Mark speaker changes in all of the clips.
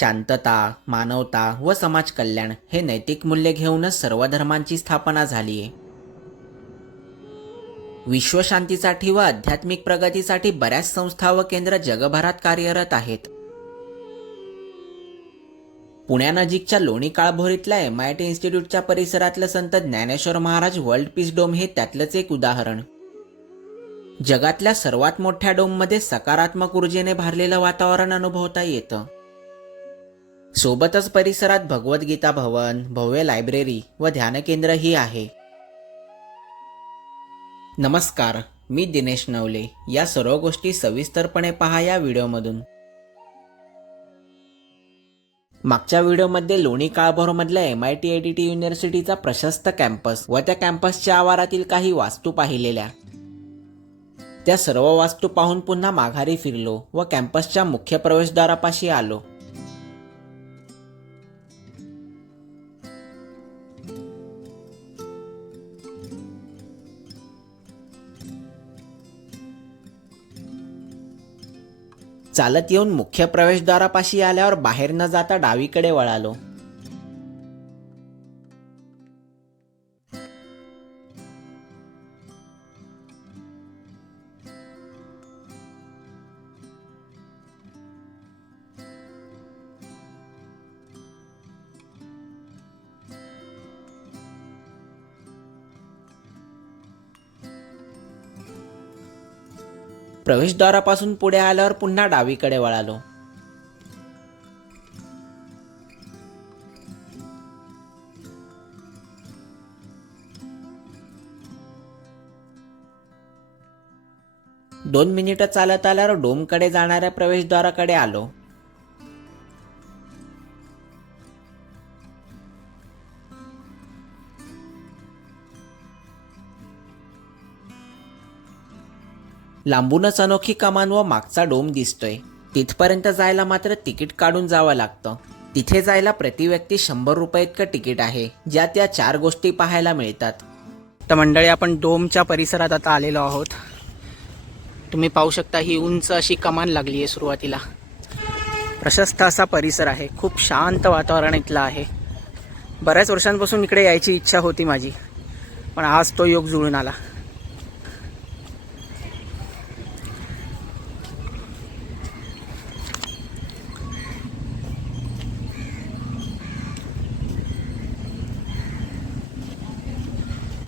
Speaker 1: शांतता मानवता व समाज कल्याण हे नैतिक मूल्य घेऊनच सर्व धर्मांची स्थापना झाली आहे. विश्वशांतीसाठी व आध्यात्मिक प्रगतीसाठी बऱ्याच संस्था व केंद्र जगभरात कार्यरत आहेत. पुण्यानजीकच्या लोणी काळभोरीतल्या एम आय टी इन्स्टिट्यूटच्या परिसरातलं Sant Dnyaneshwar Maharaj world peace dome हे त्यातलंच एक उदाहरण. जगातल्या सर्वात मोठ्या डोममध्ये सकारात्मक ऊर्जेने भारलेलं वातावरण अनुभवता येतं. सोबतच परिसरात भगवद्गीता भवन भव्य लायब्ररी व ध्यान केंद्रही आहे. नमस्कार मी दिनेश नवले. या सर्व गोष्टी सविस्तरपणे पहा या व्हिडिओमधून. मागच्या व्हिडिओमध्ये Loni काळभोरमधल्या M I T I T युनिव्हर्सिटीचा प्रशस्त कॅम्पस व त्या कॅम्पसच्या आवारातील काही वास्तू पाहिलेल्या. त्या सर्व वास्तू पाहून पुन्हा माघारी फिरलो व कॅम्पसच्या मुख्य प्रवेशद्वारापाशी आलो. चालत येऊन मुख्य प्रवेशद्वारापाशी आल्यावर बाहेर न जाता डावीकडे वळालो. प्रवेशद्वारापासून पुढे आल्यावर पुन्हा डावीकडे वळालो. दोन मिनिटं चालत आल्यावर डोमकडे जाणाऱ्या प्रवेशद्वाराकडे आलो. लांबूनच अनोखी कमान व मागचा डोम दिसतोय. तिथपर्यंत जायला मात्र तिकीट काढून जावं लागतं. तिथे जायला प्रति व्यक्ती शंभर रुपये इतकं तिकीट आहे ज्यात या चार गोष्टी पाहायला मिळतात.
Speaker 2: तर मंडळी आपण डोमच्या परिसरात आता आलेलो आहोत. तुम्ही पाहू शकता ही उंच अशी कमान लागली आहे सुरुवातीला. प्रशस्त असा परिसर आहे खूप शांत वातावरण इथलं आहे. बऱ्याच वर्षांपासून इकडे यायची इच्छा होती माझी पण आज तो योग जुळून आला.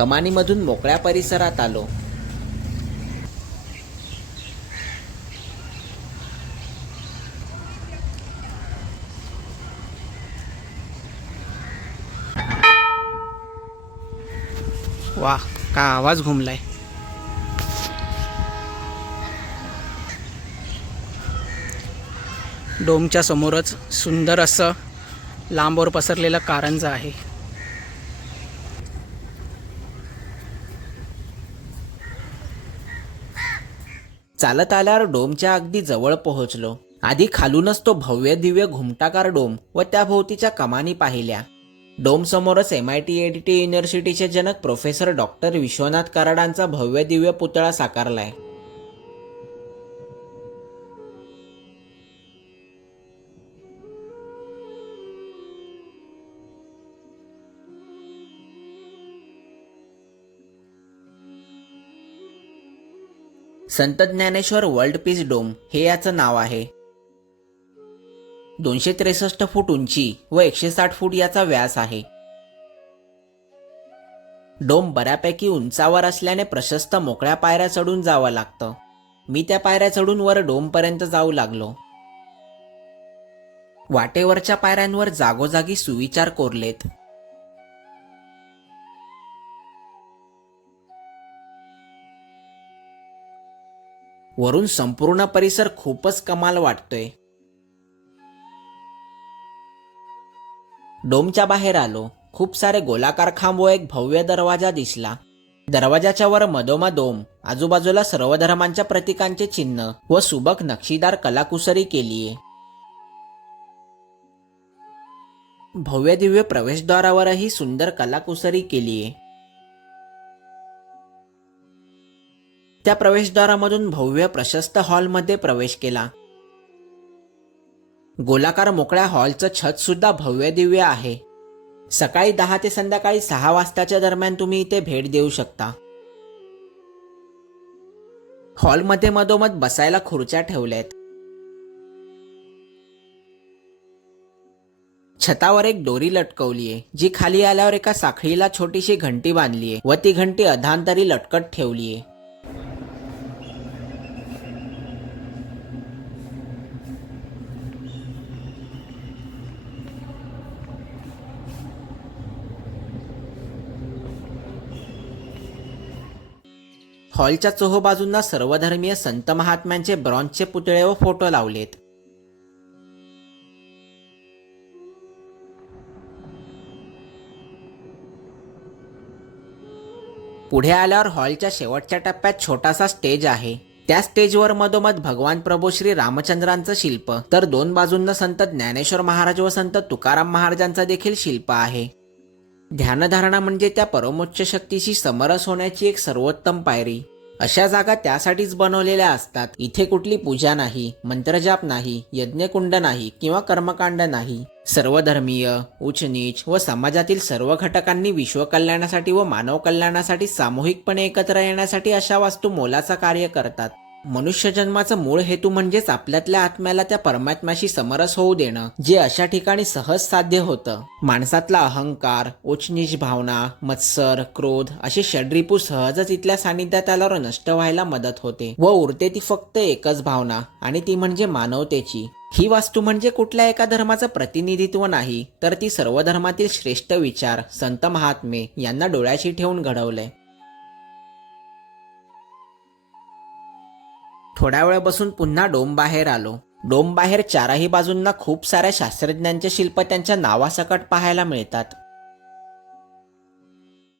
Speaker 1: कमानीमधून मोकळ्या परिसरात आलो.
Speaker 2: वा का आवाज घुमलाय? डोमच्या समोरच सुंदर असं लांबवर पसरलेलं कारंज आहे.
Speaker 1: चालत आल्यावर डोमच्या अगदी जवळ पोहोचलो. आधी खालूनच तो भव्य दिव्य घुमटाकार डोम व त्याभोवतीच्या कमानी पाहिल्या. डोम समोरच एम आय टी एडीटी युनिव्हर्सिटीचे जनक प्रोफेसर डॉक्टर विश्वनाथ कराडांचा भव्य दिव्य पुतळा साकारलाय. संत ज्ञानेश्वर वर्ल्ड पीस डोम हे याचं नाव आहे. दोनशे त्रेसष्ट फूट उंची व एकशे साठ फूट याचा व्यास आहे. डोम बऱ्यापैकी उंचावर असल्याने प्रशस्त मोकळ्या पायऱ्या चढून जावं लागतं. मी त्या पायऱ्या चढून वर डोमपर्यंत जाऊ लागलो. वाटेवरच्या पायऱ्यांवर जागोजागी सुविचार कोरलेत. वरून संपूर्ण परिसर खूपच कमाल वाटतोय. डोमच्या बाहेर आलो. खूप सारे गोलाकार खांब व एक भव्य दरवाजा दिसला. दरवाजाच्या वर मधोमध डोम आजूबाजूला सर्व धर्मांच्या प्रतिकांचे चिन्ह व सुबक नक्षीदार कलाकुसरी केलीये. भव्य दिव्य प्रवेशद्वारावरही सुंदर कलाकुसरी केलीये. त्या प्रवेशद्वारामधून भव्य प्रशस्त हॉलमध्ये प्रवेश केला. गोलाकार मोकळ्या हॉलचं छत सुद्धा भव्य दिव्य आहे. सकाळी दहा ते संध्याकाळी सहा वाजताच्या दरम्यान तुम्ही इथे भेट देऊ शकता. हॉलमध्ये मधोमध बसायला खुर्च्या ठेवल्यात. छतावर एक दोरी लटकवलीये जी खाली आल्यावर एका साखळीला छोटीशी घंटी बांधलीये व ती घंटी अधांतरी लटकत ठेवलीये. हॉलच्या चोहोबाजूंना सर्वधर्मीय संत महात्म्यांचे ब्रॉन्झचे पुतळे व फोटो लावलेत. पुढे आल्यावर हॉलच्या शेवटच्या टप्प्यात छोटासा स्टेज आहे. त्या स्टेजवर मधोमध भगवान प्रभू श्री रामचंद्रांचं शिल्प तर दोन बाजूंना संत ज्ञानेश्वर महाराज व संत तुकाराम महाराजांचा देखील शिल्प आहे. ध्यानधारणा म्हणजे त्या परमोच्च शक्तीशी समरस होण्याची एक सर्वोत्तम पायरी. अशा जागा त्यासाठीच बनवलेल्या असतात. इथे कुठली पूजा नाही मंत्रजाप नाही यज्ञकुंड नाही किंवा कर्मकांड नाही. सर्वधर्मीय उच्च नीच व समाजातील सर्व घटकांनी विश्व कल्याणासाठी व मानव कल्याणासाठी सामूहिकपणे एकत्र येण्यासाठी अशा वास्तू मोलाचा कार्य करतात. मनुष्य जन्माचा मूळ हेतू म्हणजेच आपल्यातल्या आत्म्याला त्या परमात्म्याशी समरस होऊ देणं जे अशा ठिकाणी सहज साध्य होतं. माणसातला अहंकार उचनीच भावना मत्सर क्रोध असे षड्रिपू सहजच इथल्या सानिध्यात आल्यावर नष्ट व्हायला मदत होते. व उरते ती फक्त एकच भावना आणि ती म्हणजे मानवतेची. ही वास्तू म्हणजे कुठल्या एका धर्माचं प्रतिनिधित्व नाही तर ती सर्व धर्मातील श्रेष्ठ विचार संत महात्मे यांना डोळ्याशी ठेवून घडवलंय. थोड्या वेळ बसून पुन्हा डोम बाहेर आलो. डोम बाहेर चारही बाजूंना खूप साऱ्या शास्त्रज्ञांचे शिल्प त्यांच्या नावासकट पाहायला मिळतात.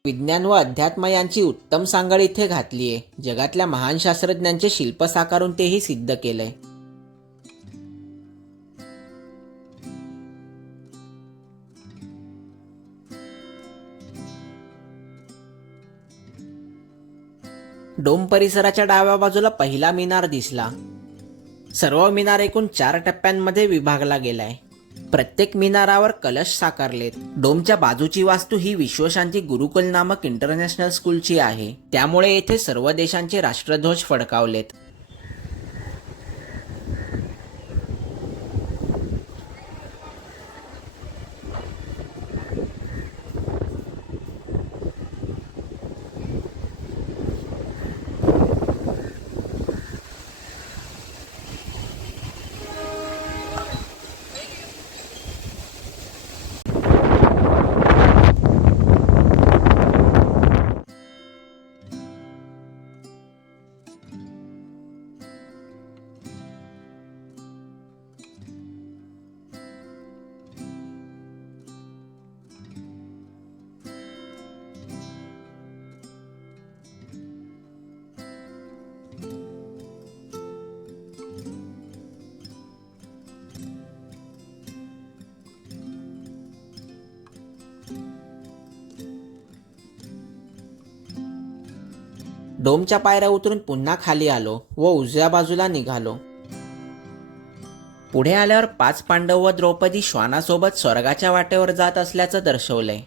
Speaker 1: विज्ञान व अध्यात्म यांची उत्तम सांगड इथे घातलीये. जगातल्या महान शास्त्रज्ञांचे शिल्प साकारून तेही सिद्ध केलंय. डोम परिसराच्या डाव्या बाजूला पहिला मिनार दिसला. सर्व मिनार एकूण चार टप्प्यांमध्ये विभागला गेलाय. प्रत्येक मिनारावर कलश साकारलेत. डोमच्या बाजूची वास्तू ही विश्वशांती गुरुकुल नामक इंटरनॅशनल स्कूलची आहे. त्यामुळे येथे सर्व देशांचे राष्ट्रध्वज फडकावलेत. डोमच्या पायऱ्या उतरून पुन्हा खाली आलो व उजव्या बाजूला निघालो. पुढे आल्यावर पाच पांडव व द्रौपदी श्वानासोबत स्वर्गाच्या वाटेवर जात असल्याचं दर्शवलंय.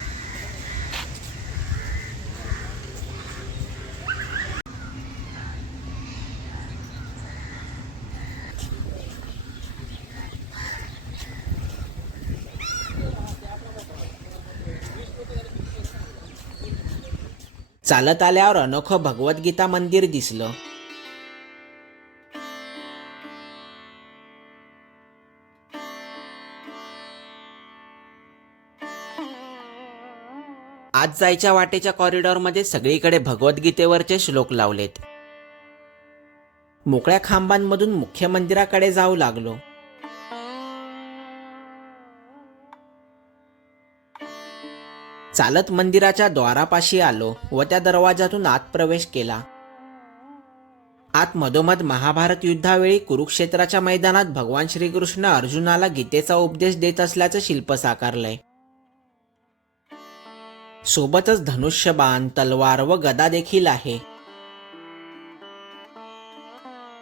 Speaker 1: चालत आल्यावर अनोखं भगवद्गीता मंदिर दिसलं. आज जायच्या वाटेच्या कॉरिडॉरमध्ये सगळीकडे भगवद्गीतेवरचे श्लोक लावलेत. मोकळ्या खांबांमधून मुख्य मंदिराकडे जाऊ लागलो. चालत मंदिराच्या द्वारापाशी आलो व त्या दरवाजातून आत प्रवेश केला. आत मधोमध महाभारत युद्धावेळी कुरुक्षेत्राच्या मैदानात भगवान श्रीकृष्ण अर्जुनाला गीतेचा उपदेश देत असल्याचं शिल्प साकारलंय. सोबतच धनुष्यबाण तलवार व गदा देखील आहे.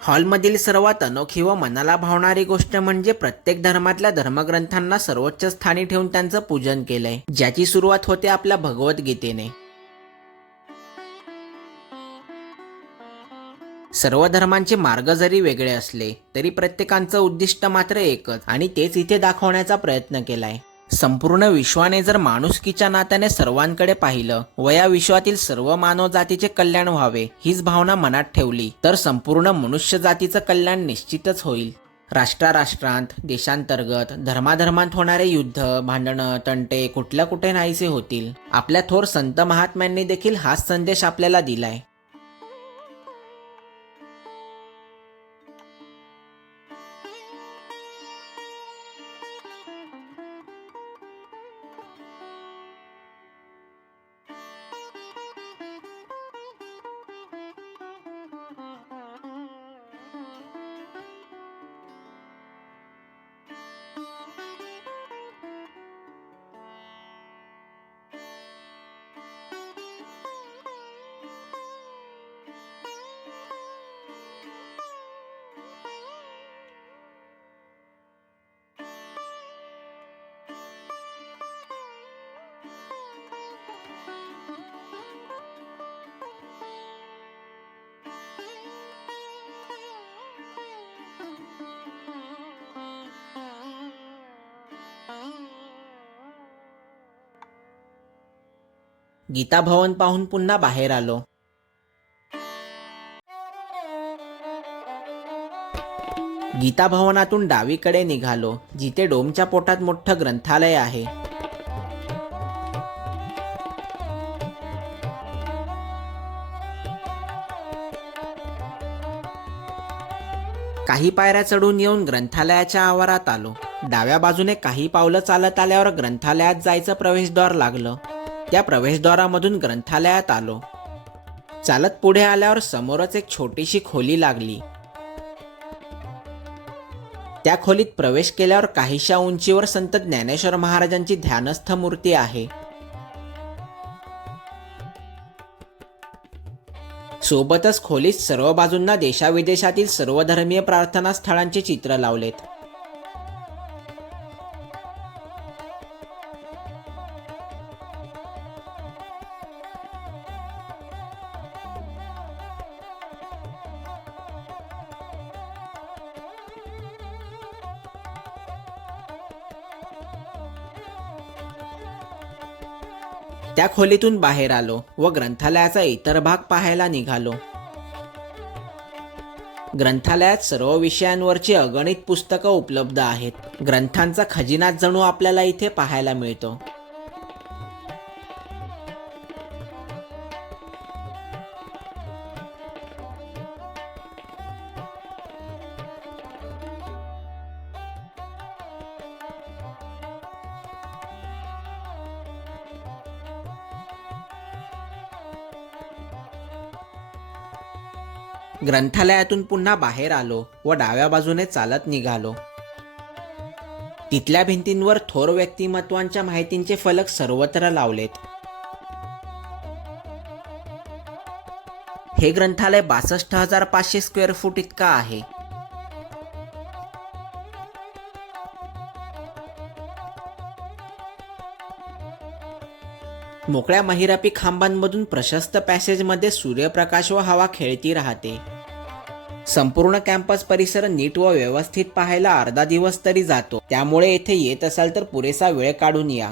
Speaker 1: हॉलमधील सर्वात अनोखी व मनाला भावणारी गोष्ट म्हणजे प्रत्येक धर्मातल्या धर्मग्रंथांना सर्वोच्च स्थानी ठेवून त्यांचं पूजन केलंय ज्याची सुरुवात होते आपल्या भगवद्गीतेने. सर्व धर्मांचे मार्ग जरी वेगळे असले तरी प्रत्येकांचं उद्दिष्ट मात्र एकच आणि तेच इथे दाखवण्याचा प्रयत्न केलाय. संपूर्ण विश्वाने जर माणुसकीच्या नात्याने सर्वांकडे पाहिलं व या विश्वातील सर्व मानव जातीचे कल्याण व्हावे हीच भावना मनात ठेवली तर संपूर्ण मनुष्य जातीचं कल्याण निश्चितच होईल. राष्ट्राराष्ट्रांत देशांतर्गत धर्माधर्मांत होणारे युद्ध भांडणं तंटे कुठल्या कुठे नाहीसे होतील? आपल्या थोर संत महात्म्यांनी देखील हाच संदेश आपल्याला दिलाय. गीता भवन पाहून पुन्हा बाहेर आलो. गीता भवनातून डावीकडे निघालो जिथे डोमच्या पोटात मोठं ग्रंथालय आहे. काही पायऱ्या चढून येऊन ग्रंथालयाच्या आवारात आलो. डाव्या बाजूने काही पावलं चालत आल्यावर ग्रंथालयात जायचं प्रवेशद्वार लागलं. त्या प्रवेशद्वारामधून ग्रंथालयात आलो. चालत पुढे आल्यावर समोरच एक छोटीशी खोली लागली. त्या खोलीत प्रवेश केल्यावर काहीशा उंचीवर संत ज्ञानेश्वर महाराजांची ध्यानस्थ मूर्ती आहे. सोबतच खोलीत सर्व बाजूंना देशाविदेशातील सर्वधर्मीय प्रार्थना स्थळांचे चित्र लावलेत. त्या खोलीतून बाहेर आलो व ग्रंथालयाचा इतर भाग पाहायला निघालो. ग्रंथालयात सर्व विषयांवरची अगणित पुस्तकं उपलब्ध आहेत. ग्रंथांचा खजिनाच जणू आपल्याला इथे पाहायला मिळतो. ग्रंथालयातून पुन्हा बाहेर आलो व डाव्या बाजूने चालत निघालो. तिथल्या भिंतींवर थोर व्यक्तिमत्वांच्या माहितींचे फलक सर्वत्र लावलेत. हे ग्रंथालय बासष्ट हजार पाचशे स्क्वेअर फूट इतका आहे. मोकळ्या महिरापी खांबांमधून प्रशस्त पॅसेजमध्ये सूर्यप्रकाश व हवा खेळती राहते. संपूर्ण कॅम्पस परिसर नीट व व्यवस्थित पाहायला अर्धा दिवस तरी जातो. त्यामुळे येथे येत असाल तर पुरेसा वेळ काढून या.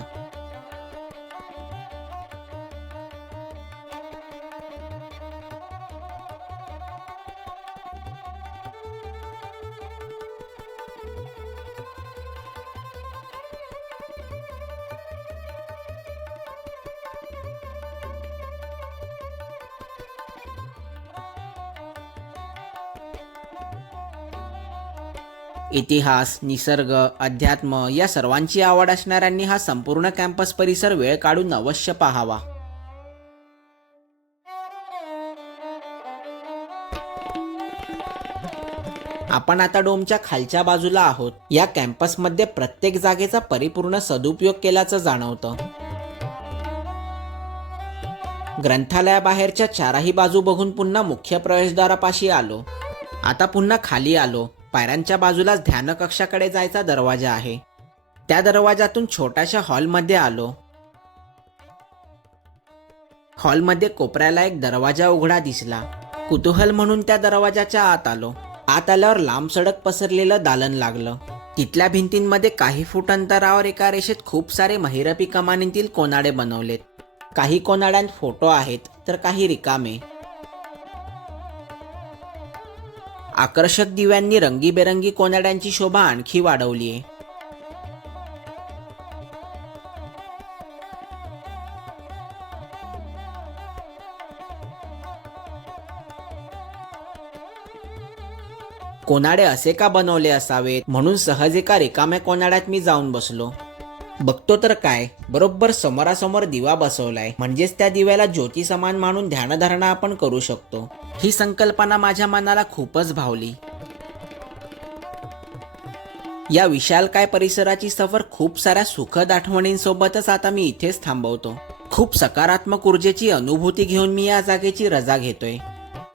Speaker 1: इतिहास निसर्ग अध्यात्म या सर्वांची आवड असणाऱ्यांनी हा संपूर्ण कॅम्पस परिसर वेळ काढून अवश्य पाहावा. आपण आता डोमच्या खालच्या बाजूला आहोत. या कॅम्पसमध्ये प्रत्येक जागेचा परिपूर्ण सदुपयोग केल्याचं जाणवतं. ग्रंथालयाबाहेरच्या चारही बाजू बघून पुन्हा मुख्य प्रवेशद्वारापाशी आलो. आता पुन्हा खाली आलो. पायऱ्यांच्या बाजूलाच ध्यानकक्षाकडे जायचा दरवाजा आहे. त्या दरवाजातून छोट्याशा हॉलमध्ये आलो. हॉलमध्ये कोपऱ्याला एक दरवाजा उघडा दिसला. कुतूहल म्हणून त्या दरवाजाच्या आत आलो. आत आल्यावर लांब सडक पसरलेलं दालन लागलं. तिथल्या भिंतींमध्ये काही फूट अंतरावर एका रेषेत खूप सारे महिरपी कमानीतील कोनाडे बनवलेत. काही कोनाड्यांत फोटो आहेत तर काही रिकामे. आकर्षक दिव्यांनी रंगीबेरंगी कोनाड्यांची शोभा आणखी वाढवली. आहे कोनाडे असे का बनवले असावेत? म्हणून सहज एका रिकाम्या कोनाड्यात मी जाऊन बसलो. बघतो तर काय? बरोबर समोरासमोर दिवा बसवलाय. म्हणजेच त्या दिव्याला ज्योती समान मानून ध्यानधारणा आपण करू शकतो. ही संकल्पना माझ्या मनाला खूपच भावली. या विशालकाय परिसराची सफर खूप साऱ्या सुखद आठवणींसोबतच आता मी इथेच थांबवतो. खूप सकारात्मक ऊर्जेची अनुभूती घेऊन मी या जागेची रजा घेतोय.